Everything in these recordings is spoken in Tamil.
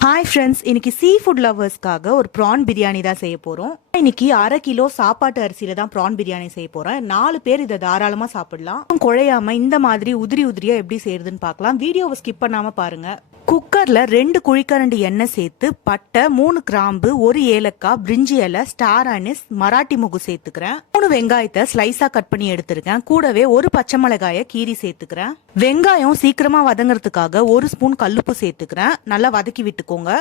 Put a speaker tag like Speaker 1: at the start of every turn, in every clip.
Speaker 1: ஹாய் ஃப்ரெண்ட்ஸ் இன்னைக்கு சீ ஃபுட் லவர்ஸ்க்காக ஒரு ப்ரான் பிரியாணி தான் செய்ய போகிறோம் இன்னைக்கு அரை கிலோ சாப்பாட்டு அரிசியில தான் ப்ரான் பிரியாணி செய்ய போறேன். நாலு பேர் இதை தாராளமா சாப்பிடலாம். குழையாம இந்த மாதிரி உதிரி உதிரியா எப்படி செய்யறதுன்னு பார்க்கலாம். வீடியோவை ஸ்கிப் பண்ணாம பாருங்க. குக்கர்ல ரெண்டு குழிக்கரண்டி எண்ணெய் சேர்த்து பட்டை மூணு கிராம்பு ஒரு ஏலக்காய் பிரிஞ்சி இலை ஸ்டார் அனிஸ் மராட்டி முகு சேர்த்துக்கிறேன். மூணு வெங்காயத்தை ஸ்லைஸா கட் பண்ணி எடுத்திருக்கேன். கூடவே ஒரு பச்சை மிளகாய கீரி சேர்த்துக்கிறேன். வெங்காயம் சீக்கிரமா வதங்குறதுக்காக ஒரு ஸ்பூன் கல்லுப்பு சேர்த்துக்கிறேன். நல்லா வதக்கி விட்டுக்கோங்க.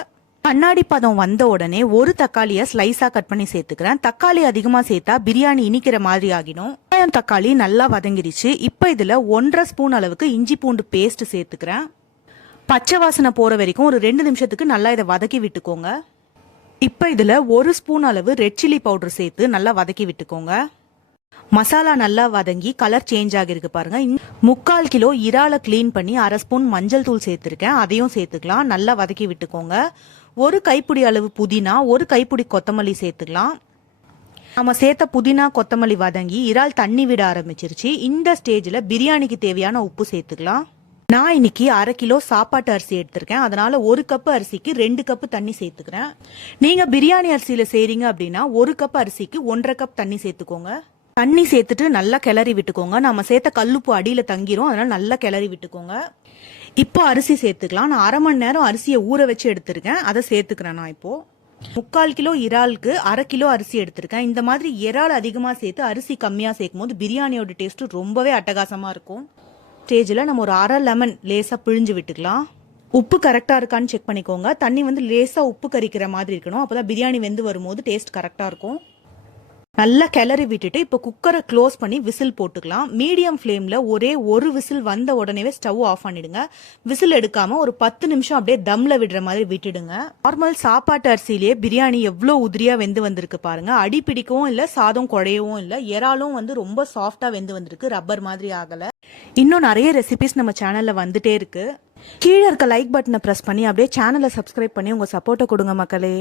Speaker 1: கண்ணாடி பதம் வந்த உடனே ஒரு தக்காளியை ஸ்லைஸா கட் பண்ணி சேர்த்துக்கிறேன். தக்காளி அதிகமா சேர்த்தா பிரியாணி இனிக்கிற மாதிரி ஆகிடும். வெங்காயம் தக்காளி நல்லா வதங்கிடுச்சு இப்போ இதுல ஒன்றரை ஸ்பூன் அளவுக்கு இஞ்சி பூண்டு பேஸ்ட் சேர்த்துக்கிறேன். பச்சை வாசனை போற வரைக்கும் ஒரு ரெண்டு நிமிஷத்துக்கு நல்லா இதை வதக்கி விட்டுக்கோங்க. இப்போ இதுல ஒரு ஸ்பூன் அளவு ரெட் சில்லி பவுடர் சேர்த்து நல்லா வதக்கி விட்டுக்கோங்க. மசாலா நல்லா வதங்கி கலர் சேஞ்ச் ஆகிருக்கு பாருங்க. முக்கால் கிலோ இறால க்ளீன் பண்ணி அரை ஸ்பூன் மஞ்சள் தூள் சேர்த்துருக்கேன். அதையும் சேர்த்துக்கலாம். நல்லா வதக்கி விட்டுக்கோங்க. ஒரு கைப்பிடி அளவு புதினா ஒரு கைப்பிடி கொத்தமல்லி சேர்த்துக்கலாம். நம்ம சேர்த்த புதினா கொத்தமல்லி வதங்கி இறால் தண்ணி விட ஆரம்பிச்சிருச்சு. இந்த ஸ்டேஜில் பிரியாணிக்கு தேவையான உப்பு சேர்த்துக்கலாம். நான் இன்னைக்கு அரை கிலோ சாப்பாட்டு அரிசி எடுத்திருக்கேன். அதனால ஒரு கப்பு அரிசிக்கு ரெண்டு கப்பு தண்ணி சேர்த்துக்கிறேன். நீங்க பிரியாணி அரிசியில் செய்றீங்க அப்படின்னா ஒரு கப் அரிசிக்கு ஒன்றரை கப் தண்ணி சேர்த்துக்கோங்க. தண்ணி சேர்த்துட்டு நல்லா கிளறி விட்டுக்கோங்க. நம்ம சேர்த்த கல்லுப்பு அடியில் தங்கிரும். அதனால நல்லா கிளறி விட்டுக்கோங்க. இப்போ அரிசி சேர்த்துக்கலாம். நான் அரை மணி நேரம் அரிசியை ஊற வச்சு எடுத்திருக்கேன். அதை சேர்த்துக்கிறேன் நான் இப்போ. முக்கால் கிலோ இறாலுக்கு அரை கிலோ அரிசி எடுத்திருக்கேன். இந்த மாதிரி இறால் அதிகமாக சேர்த்து அரிசி கம்மியாக சேர்க்கும் போது பிரியாணியோட டேஸ்ட் ரொம்பவே அட்டகாசமாக இருக்கும். ஸ்டேஜில் நம்ம ஒரு அரை லெமன் லேசாக பிழிஞ்சு விட்டுக்கலாம். உப்பு கரெக்டாக இருக்கான்னு செக் பண்ணிக்கோங்க. தண்ணி வந்து லேசாக உப்பு கரிக்கிற மாதிரி இருக்கணும். அப்போ தான் பிரியாணி வெந்து வரும்போது டேஸ்ட் கரெக்டாக இருக்கும். நல்லா கிளறி விட்டுட்டு இப்போ குக்கரை க்ளோஸ் பண்ணி விசில் போட்டுக்கலாம். மீடியம் ஃப்ளேமில் ஒரே ஒரு விசில் வந்த உடனே ஸ்டவ் ஆஃப் பண்ணிடுங்க. விசில் எடுக்காமல் ஒரு பத்து நிமிஷம் அப்படியே தம்ல விடுற மாதிரி விட்டுடுங்க. நார்மல் சாப்பாட்டு அரிசியிலேயே பிரியாணி எவ்வளோ உதிரியாக வெந்து வந்திருக்கு பாருங்க. அடி பிடிக்கவும் இல்லை சாதம் குழையவும் இல்லை இறாலும் வந்து ரொம்ப சாஃப்டாக வெந்து வந்திருக்கு. ரப்பர் மாதிரி ஆகலை. இன்னும் நிறைய ரெசிபிஸ் நம்ம சேனலில் வந்துட்டே இருக்கு. கீழே இருக்க லைக் பட்டனை ப்ரெஸ் பண்ணி அப்படியே சேனலை சப்ஸ்கிரைப் பண்ணி உங்கள் சப்போர்ட்டை கொடுங்க மக்களே.